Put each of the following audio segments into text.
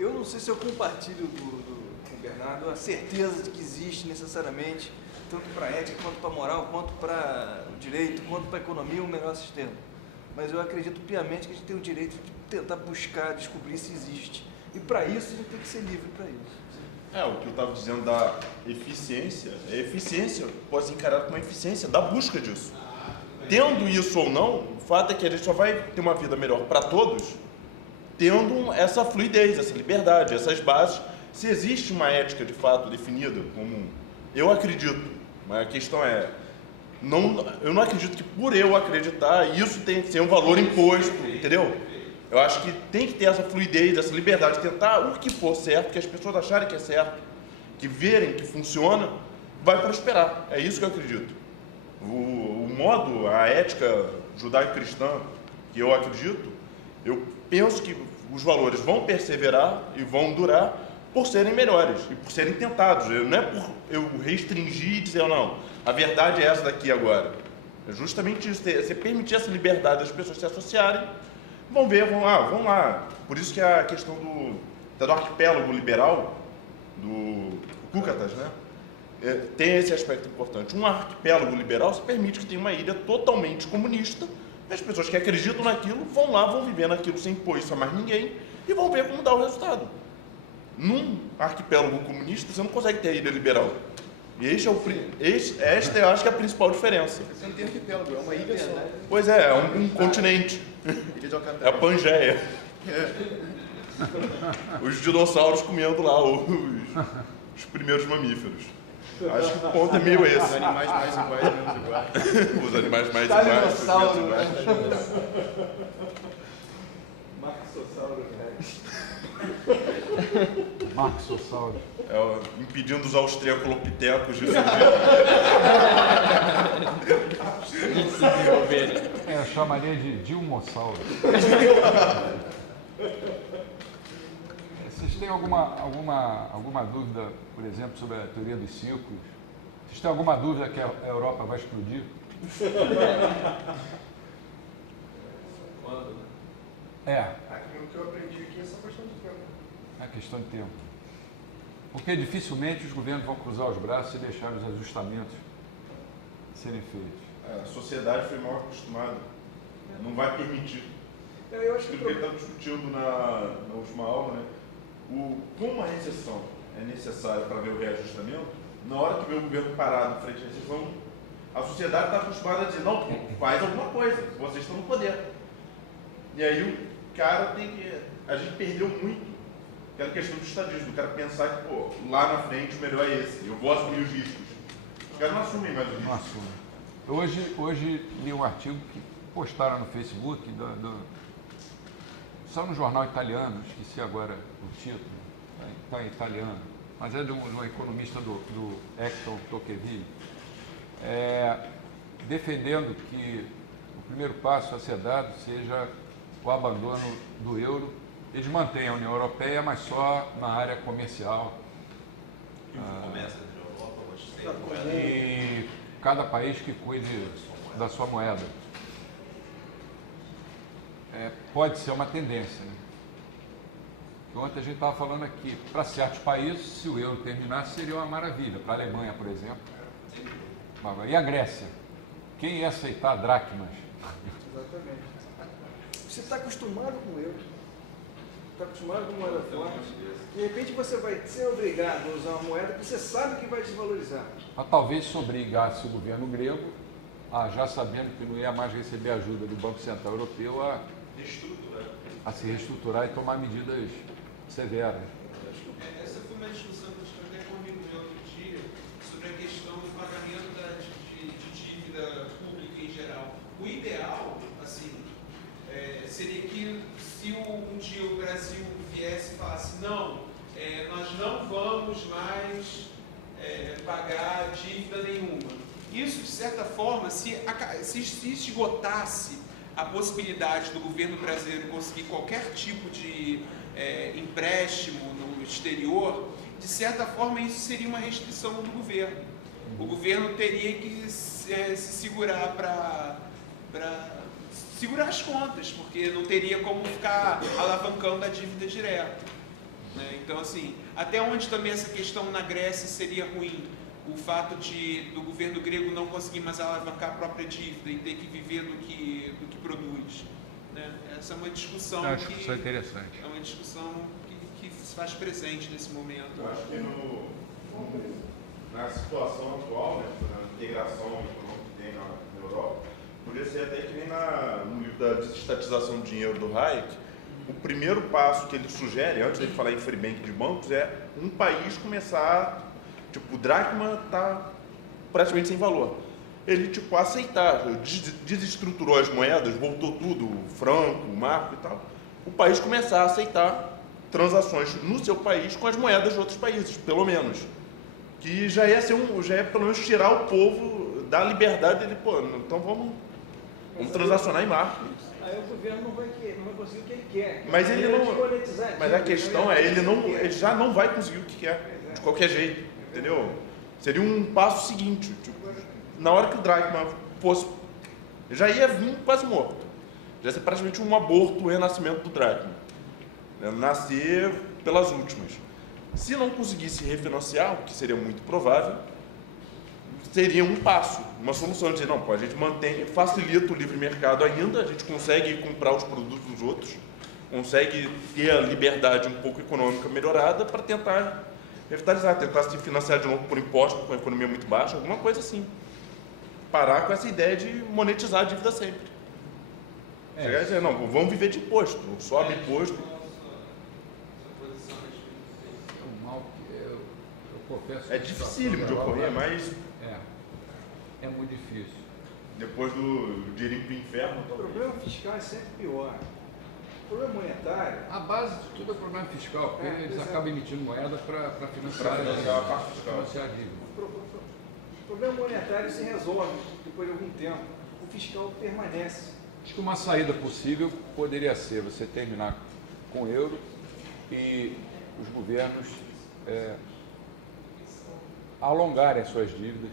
Eu não sei se eu compartilho com o Bernardo a certeza de que existe necessariamente, tanto para a ética, quanto para a moral, quanto para o direito, quanto para a economia, um melhor sistema. Mas eu acredito piamente que a gente tem o direito de tentar buscar, descobrir se existe. E para isso a gente tem que ser livre para isso. O que eu estava dizendo da eficiência, a eficiência pode ser encarada como uma eficiência da busca disso. Tendo isso ou não, o fato é que a gente só vai ter uma vida melhor para todos tendo essa fluidez, essa liberdade, essas bases. Se existe uma ética de fato definida, como eu acredito, mas a questão é, eu não acredito que por eu acreditar isso tem que ser um valor imposto, entendeu? Eu acho que tem que ter essa fluidez, essa liberdade de tentar o que for certo, que as pessoas acharem que é certo, que verem que funciona, vai prosperar. É isso que eu acredito. O modo, a ética judaico-cristã que eu acredito, eu penso que os valores vão perseverar e vão durar por serem melhores e por serem tentados. Não é por eu restringir e dizer, não, a verdade é essa daqui agora. É justamente isso, você permitir essa liberdade das pessoas se associarem, vão ver, vão lá. Por isso que a questão do arquipélago liberal, do Kukatas, né? Tem esse aspecto importante. Um arquipélago liberal se permite que tenha uma ilha totalmente comunista, e as pessoas que acreditam naquilo vão lá, vão viver naquilo sem impor isso a mais ninguém e vão ver como dá o resultado. Num arquipélago comunista, você não consegue ter a ilha liberal. E esta eu acho que é a principal diferença. Você não tem arquipélago, é uma ilha só. Pois é um continente. É a Pangeia. Os dinossauros comendo lá os primeiros mamíferos. Acho que o ponto é meio esse. Os animais mais iguais, menos iguais. Os animais mais iguais, menos iguais. Maxossauro Rex. Maxossauro. Impedindo os australopitecos de surgir. De se desenvolverem. Eu chamaria de Dilmossauro. Vocês têm alguma dúvida, por exemplo, sobre a teoria dos ciclos? Vocês têm alguma dúvida que a Europa vai explodir? Quando? Aquilo que eu aprendi aqui é só questão de tempo. É questão de tempo. Porque dificilmente os governos vão cruzar os braços e deixar os ajustamentos serem feitos. A sociedade foi mal acostumada. Não vai permitir. Eu acho que Aquilo que ele estava discutindo na última aula, né? Como a recessão é necessária para ver o reajustamento, na hora que vê o governo parado frente à recessão, a sociedade está acostumada a dizer, não, faz alguma coisa, vocês estão no poder. E aí o cara tem que... A gente perdeu muito aquela questão do estadismo, do cara pensar que, pô, lá na frente o melhor é esse, eu vou assumir os riscos. Os caras não assumem mais os riscos. Não assumem. Hoje li um artigo que postaram no Facebook, só no jornal italiano, esqueci agora o título, está em italiano, mas é de um economista do Hector Tocqueville, defendendo que o primeiro passo a ser dado seja o abandono do euro. Eles mantêm a União Europeia, mas só na área comercial. Começa na Europa, mas tem E cada país que cuide da sua moeda. Pode ser uma tendência. Né? Ontem a gente estava falando aqui, para certos países, se o euro terminasse, seria uma maravilha. Para a Alemanha, por exemplo. E a Grécia? Quem ia aceitar dracmas? Exatamente. Você está acostumado com o euro. Está acostumado com moeda forte. De repente você vai ser obrigado a usar uma moeda que você sabe que vai desvalorizar. Mas talvez isso obrigasse o governo grego, já sabendo que não ia mais receber ajuda do Banco Central Europeu, a se reestruturar e tomar medidas severas. Essa foi uma discussão que eu tive até com um amigo meu outro dia, sobre a questão do pagamento de dívida pública em geral. O ideal, assim, seria que se um dia o Brasil viesse e falasse, não, nós não vamos mais pagar dívida nenhuma. Isso, de certa forma, se esgotasse a possibilidade do governo brasileiro conseguir qualquer tipo de empréstimo no exterior, de certa forma isso seria uma restrição do governo. O governo teria que se segurar para segurar as contas, porque não teria como ficar alavancando a dívida direta. né? Então, assim, até onde também essa questão na Grécia seria ruim? O fato do governo grego não conseguir mais alavancar a própria dívida e ter que viver do que produz, né? Essa é uma discussão, É uma discussão interessante. É uma discussão que se faz presente nesse momento. Eu acho que na situação atual, né, na integração econômica que tem na Europa, poderia ser até que nem no livro da desestatização do dinheiro do Hayek, o primeiro passo que ele sugere, antes de falar em free bank de bancos, é um país começar, tipo, o dracma está praticamente sem valor. Ele, tipo, aceitar, desestruturou as moedas, voltou tudo, o franco, o marco e tal, o país começar a aceitar transações no seu país com as moedas de outros países, pelo menos. Que já é pelo menos tirar o povo da liberdade dele, pô, então vamos transacionar em marco. Aí o governo não vai conseguir o que ele quer. Mas ele não. Desmonetizar, Mas a questão é, ele já não vai conseguir o que quer, de qualquer jeito, entendeu? Seria um passo seguinte, tipo, na hora que o dracma fosse, já ia vir quase morto. Já ia ser praticamente um aborto, o renascimento do dracma. Nascer pelas últimas. Se não conseguisse refinanciar, o que seria muito provável, seria um passo, uma solução de dizer, não, pô, a gente facilita o livre mercado ainda, a gente consegue comprar os produtos dos outros, consegue ter a liberdade um pouco econômica melhorada para tentar revitalizar, tentar se financiar de novo por imposto, com a economia muito baixa, alguma coisa assim. Parar com essa ideia de monetizar a dívida sempre. Chegar a dizer, não, vamos viver de imposto, sobe imposto. Confesso É dificílimo de ocorrer, mas é muito difícil. depois do dinheirinho pro inferno, O talvez. problema fiscal é sempre pior. O problema monetário. A base de tudo é o problema fiscal, porque eles exato. acabam emitindo moeda para financiar, Pra financiar a parte fiscal. financiar a dívida. O problema monetário se resolve depois de algum tempo. O fiscal permanece. Acho que uma saída possível poderia ser você terminar com o euro e os governos alongarem as suas dívidas,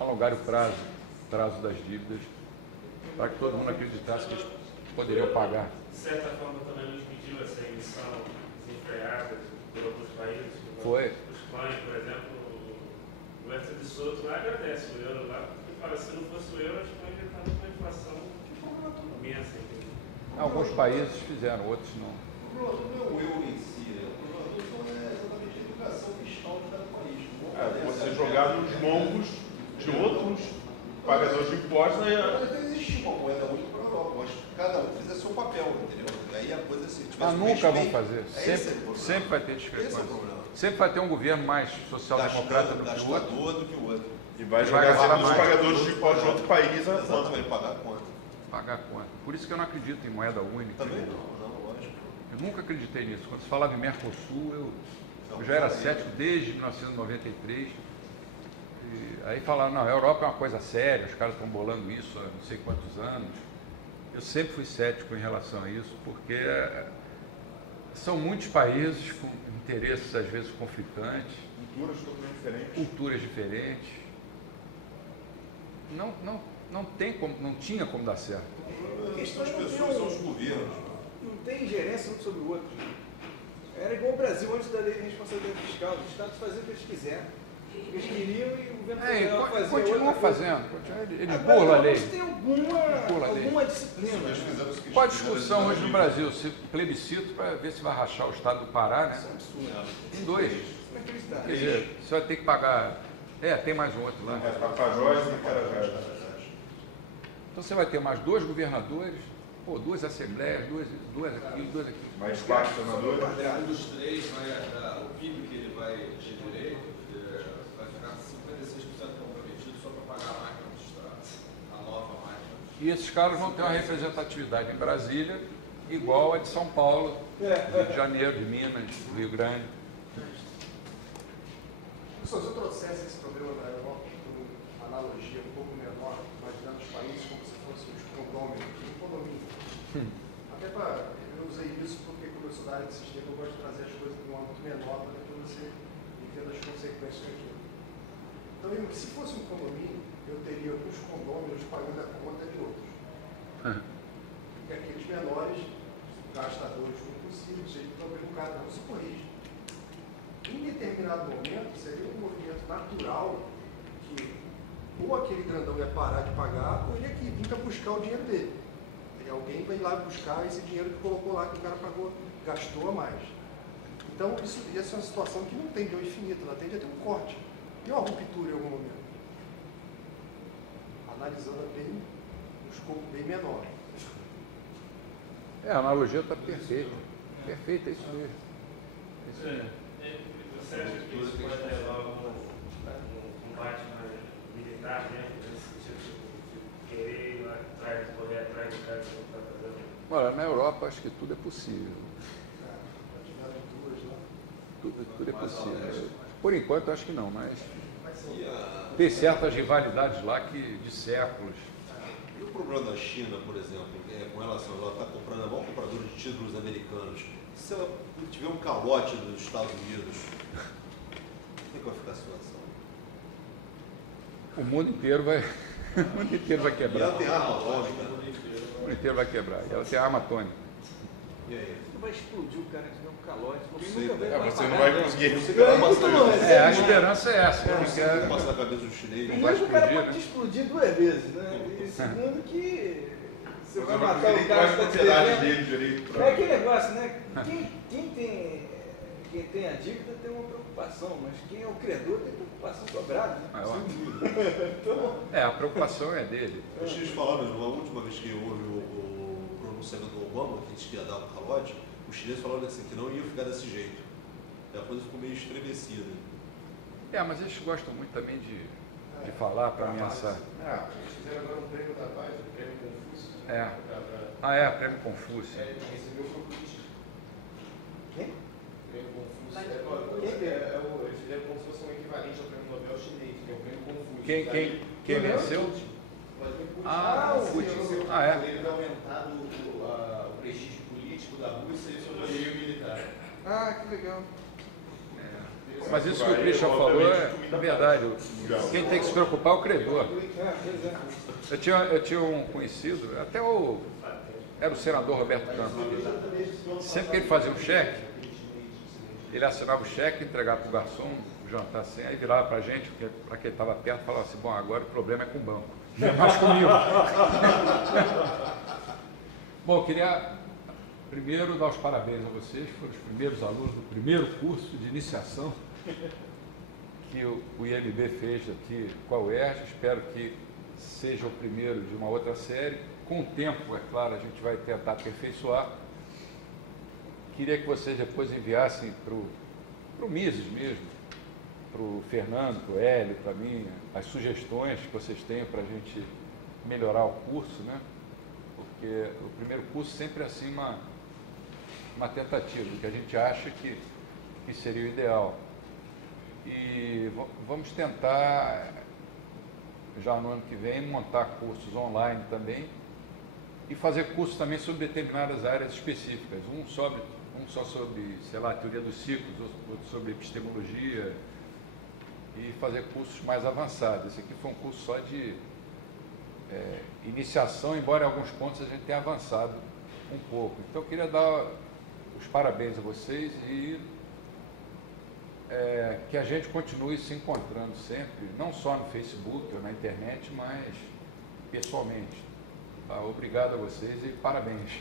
alongarem o prazo das dívidas, para que todo mundo acreditasse que eles poderiam pagar. De certa forma, também nos pediu essa emissão desenfreada por outros países. Foi. A Espanha, por exemplo, o Edson de Souza lá agradece o euro lá, porque fala, se não fosse o euro, a Espanha já estava com uma inflação imensa. Alguns países fizeram, outros não. O problema não é o euro em si, o problema é exatamente a educação fiscal de cada país. Você jogar nos lombos de outros pagadores de impostos, aí Mas não existe uma moeda única para a Europa, mas cada um fizer seu papel, entendeu? Daí a coisa se tivesse Mas nunca vão respeito, fazer. esse é o problema. Sempre vai ter Esse é discrepância. o problema. Sempre vai ter um governo mais social-democrata do que o outro. Gastador do que o outro. e vai Vai jogar gastar sempre nos mais. pagadores de impostos de outro país. Exatamente, pagar a conta. Pagar a conta. Por isso que eu não acredito em moeda única. Também não, lógico. Eu nunca acreditei nisso. Quando se falava em Mercosul, eu já era cético desde 1993. E aí falaram, não, a Europa é uma coisa séria, os caras estão bolando isso há não sei quantos anos. Eu sempre fui cético em relação a isso, porque são muitos países com interesses às vezes conflitantes, Culturas totalmente diferentes. culturas diferentes. Não tinha como dar certo. As pessoas são os governos. Não tem ingerência um sobre o outro. Era igual o Brasil antes da lei de responsabilidade fiscal. Os estados faziam o que eles quiseram. Eles queriam e o governo federal fazia Continua outra coisa. fazendo. Eles Agora, burlam a lei. Tem Burla a lei. alguma disciplina. Eles fizeram o que Qual a eles discussão quiseram, hoje no Brasil? Se plebiscito para ver se vai rachar o estado do Pará, né? Isso é um absurdo. Tem dois. Inacreditável. Quer dizer, você vai ter que pagar. Tem mais um outro lá. Tapajós e Carajás. Então você vai ter mais 2 governadores, 2 assembleias, duas aqui, 2 aqui. Mais 4 senadores. Um dos 3 vai dar o PIB que ele vai ter direito, vai ficar 56% comprometido só para pagar a máquina dos estados, a nova máquina. E esses caras vão ter uma representatividade em Brasília igual a de São Paulo, Rio de Janeiro, de Minas, do Rio Grande. Pessoal, se eu trouxesse esse problema da Europa com uma analogia um pouco menor, imaginando os países como se fossem os condôminos, um condomínio. Até para, eu usei isso porque começou da área de sistema, eu gosto de trazer as coisas para um âmbito menor para que você entenda as consequências daquilo. Então, se fosse um condomínio, eu teria alguns condôminos pagando a conta de outros. E aqueles menores, gastadores como você, raciocínio, seja tão equivocado, não se corrige. Em determinado momento, seria um movimento natural que ou aquele grandão ia parar de pagar, ou ele ia vir para buscar o dinheiro dele. E alguém vai lá buscar esse dinheiro que colocou lá, que o cara pagou, gastou a mais. Então, essa é uma situação que não tende ao infinito, ela tende a ter um corte e uma ruptura em algum momento. Analisando bem um escopo bem menor. A analogia está perfeita. Perfeita, é isso mesmo. É isso mesmo. Você acha que isso pode levar a um combate militar, né? Nesse sentido de querer ir lá atrás, correr atrás do cara que não está fazendo? Olha, na Europa acho que tudo é possível. Tudo é possível. Por enquanto acho que não, mas tem certas rivalidades lá que de séculos. E o problema da China, por exemplo, com relação a ela estar comprando, é a maior compradora de títulos americanos. Se ela tiver um calote dos Estados Unidos, como é que vai ficar a situação? O mundo inteiro vai, o mundo inteiro vai E quebrar. ela tem arma atômica. O mundo inteiro vai quebrar. E ela tem arma atômica. E aí? Não vai explodir o cara que tiver um calote. Você não vai conseguir. A esperança é essa. Não quer passar na cabeça do chinês. Primeiro, o cara explodir, pode né? te explodir 2 vezes, né? E segundo que você vai não vai matar o conseguir cara quase que está te propriedade devendo. dele direito pra... É aquele negócio, né? Quem tem a dívida tem uma preocupação, mas quem é o credor tem preocupação dobrada, né? Maior. Então, A preocupação é dele. Os chineses falaram, na última vez que houve o pronunciamento do Obama, que disse que ia dar um calote, os chineses falaram assim, que não ia ficar desse jeito. E a coisa ficou meio estremecida. Mas eles gostam muito também de falar para ameaçar. Eles fizeram agora um prêmio da paz, o prêmio Confúcio. Prêmio Confúcio. Recebeu foi o político. Quem? Prêmio Confúcio. Quem que é? Eles fizeram como se fosse um equivalente ao prêmio Nobel chinês, que é o prêmio Confúcio. Quem venceu? O Putin. Ele É. vai aumentar o prestígio político da Rússia e o seu poderio militar. Que legal. Mas isso que o Christian falou é verdade. Quem tem que se preocupar é o credor. Pois é. Eu tinha um conhecido, era o senador Roberto Campos. Sempre que ele fazia um cheque, ele assinava o cheque, entregava para o garçom, o jantar assim, aí virava para a gente, para quem estava perto, e falava assim, bom, agora o problema é com o banco, não é mais comigo. Bom, eu queria primeiro dar os parabéns a vocês, foram os primeiros alunos do primeiro curso de iniciação que o IMB fez aqui com a UERJ. Espero que seja o primeiro de uma outra série. Com o tempo, é claro, a gente vai tentar aperfeiçoar. Queria que vocês depois enviassem para o Mises mesmo, para o Fernando, para o Hélio, para mim, as sugestões que vocês tenham para a gente melhorar o curso, né? Porque o primeiro curso sempre é assim uma tentativa, do que a gente acha que seria o ideal. E vamos tentar, já no ano que vem, montar cursos online também e fazer cursos também sobre determinadas áreas específicas. Um só sobre, sei lá, teoria dos ciclos, outro sobre epistemologia, e fazer cursos mais avançados. Esse aqui foi um curso só de iniciação, embora em alguns pontos a gente tenha avançado um pouco. Então eu queria dar os parabéns a vocês e que a gente continue se encontrando sempre, não só no Facebook ou na internet, mas pessoalmente. Obrigado a vocês e parabéns.